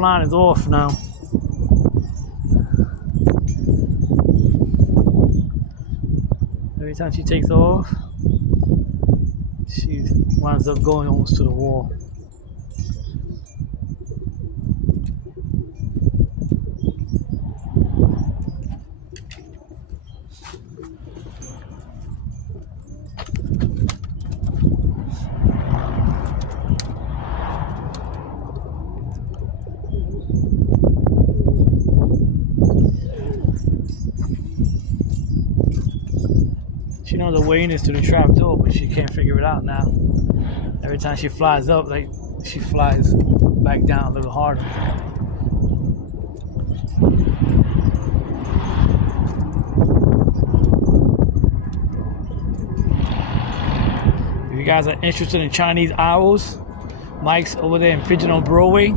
flying is off now. Every time she takes off, she winds up going almost to the wall. She knows the way in is to the trap door, but she can't figure it out now. Every time she flies up, like she flies back down a little harder. If you guys are interested in Chinese owls, Mike's over there in Pigeon on Broadway.